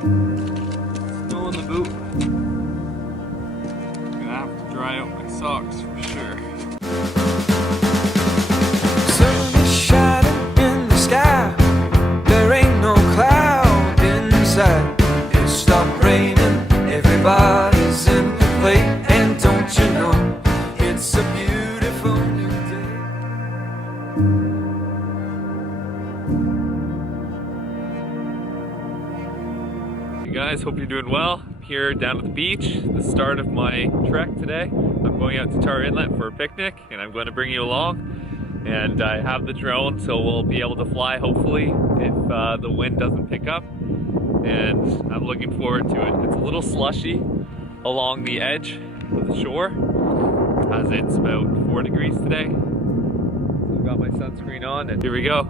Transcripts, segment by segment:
Snow in the boot. Gonna have to dry out my socks for sure. Sun is shining in the sky. There ain't no cloud inside. It stopped raining. Everybody's in the play. And don't you know, it's a beautiful new day. Hey guys, hope you're doing well. I'm here down at the beach, the start of my trek today. I'm going out to Tarr Inlet for a picnic and I'm going to bring you along. And I have the drone, so we'll be able to fly hopefully if the wind doesn't pick up. And I'm looking forward to it. It's a little slushy along the edge of the shore as it's about 4 degrees today. So I've got my sunscreen on and here we go.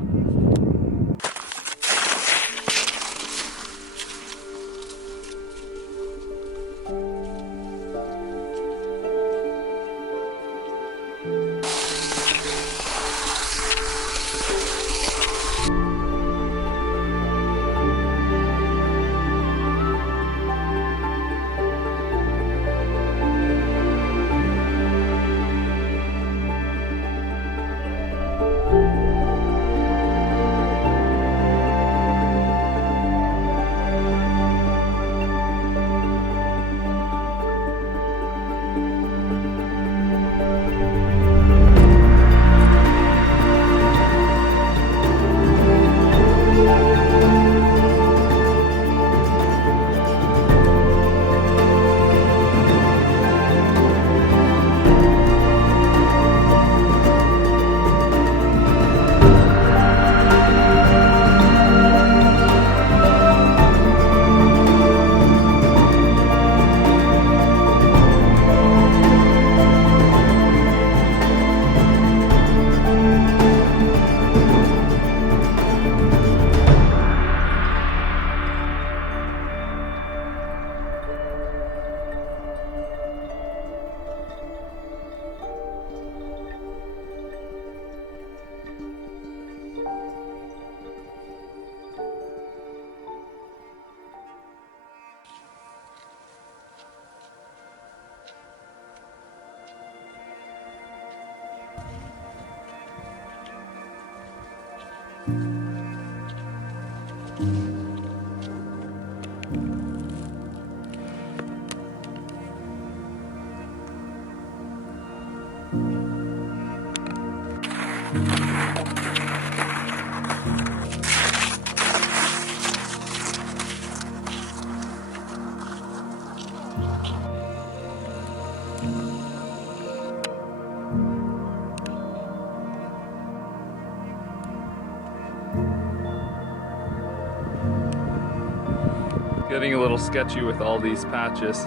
Getting a little sketchy with all these patches.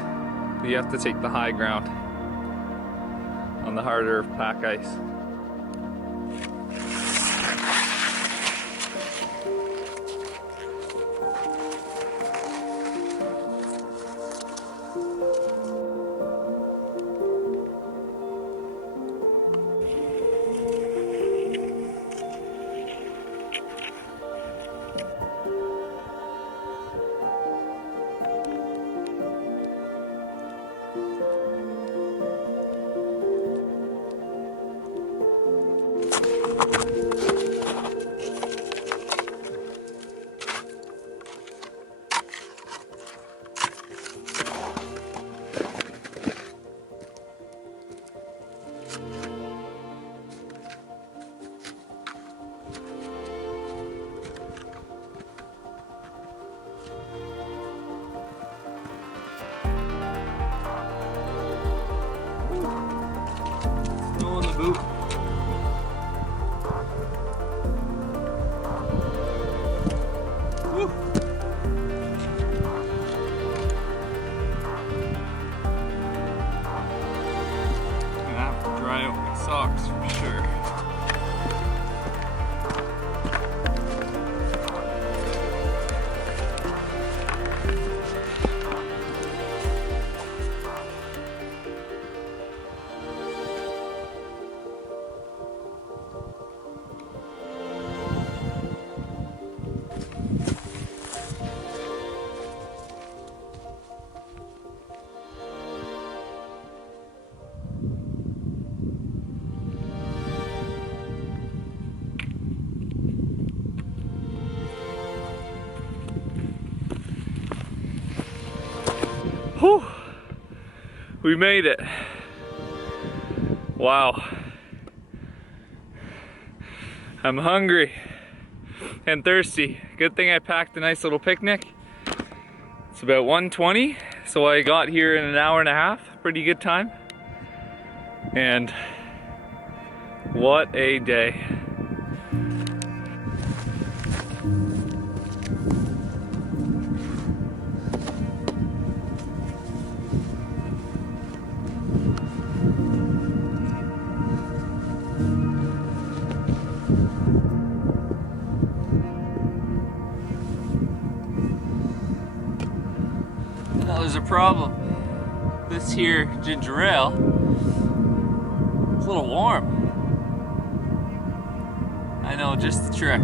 You have to take the high ground on the harder pack ice. Whew. We made it. Wow. I'm hungry and thirsty. Good thing I packed a nice little picnic. It's about 1:20, so I got here in an hour and a half. Pretty good time. And what a day. Now there's a problem. This here ginger ale is a little warm. I know just the trick.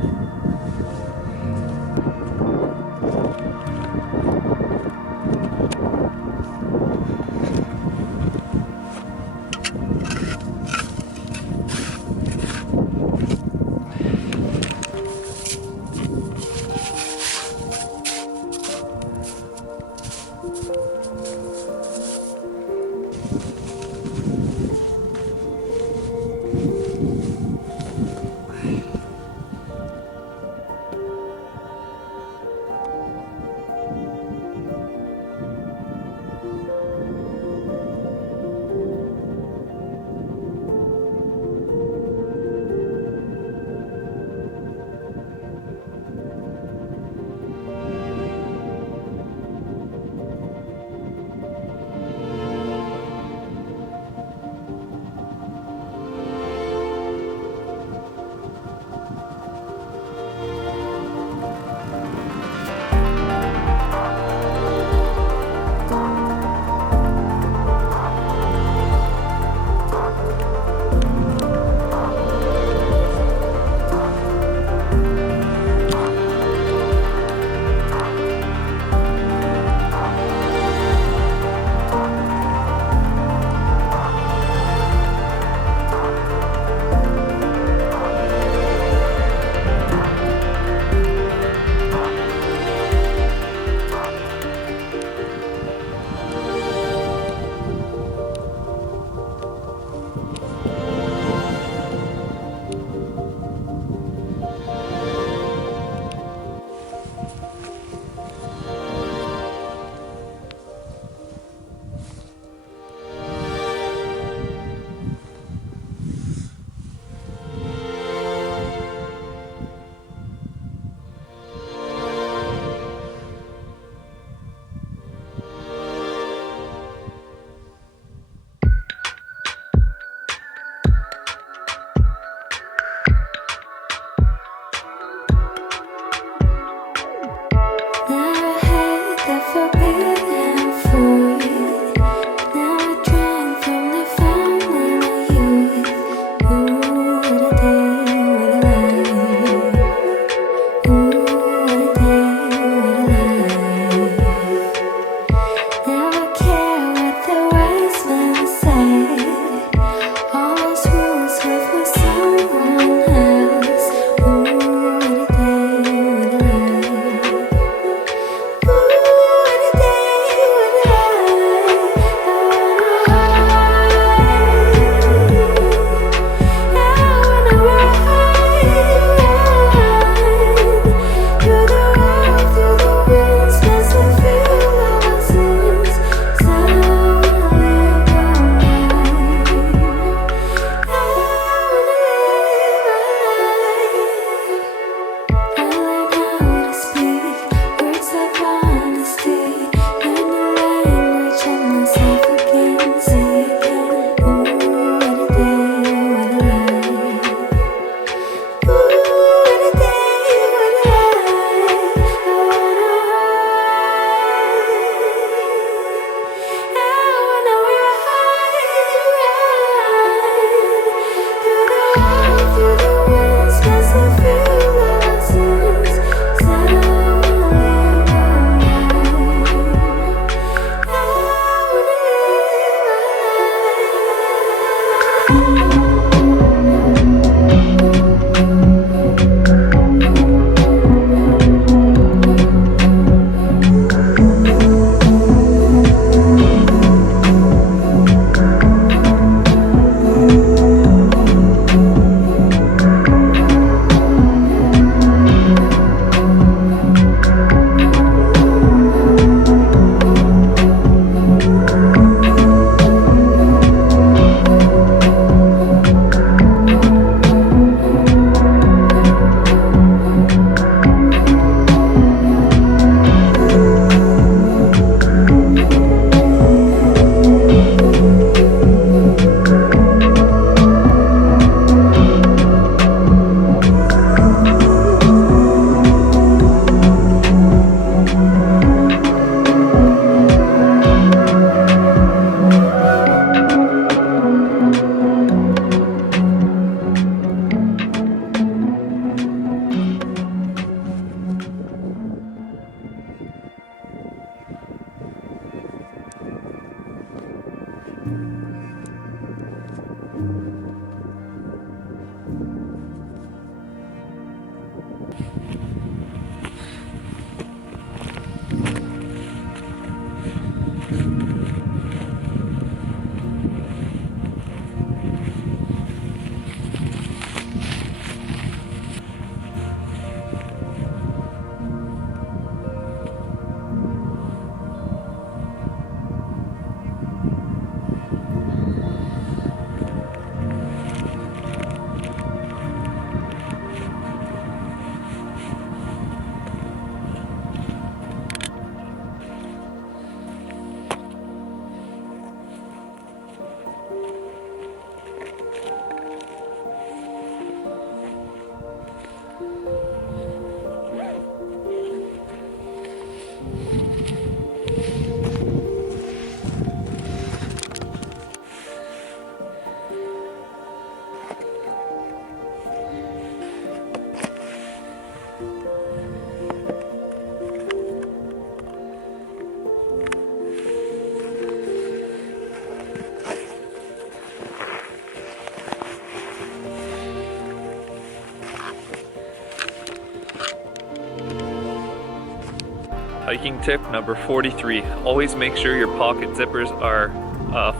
Hiking tip number 43, always make sure your pocket zippers are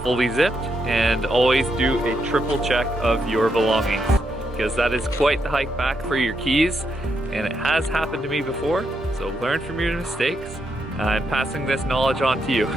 fully zipped, and always do a triple check of your belongings, because that is quite the hike back for your keys, and it has happened to me before. So learn from your mistakes, and passing this knowledge on to you.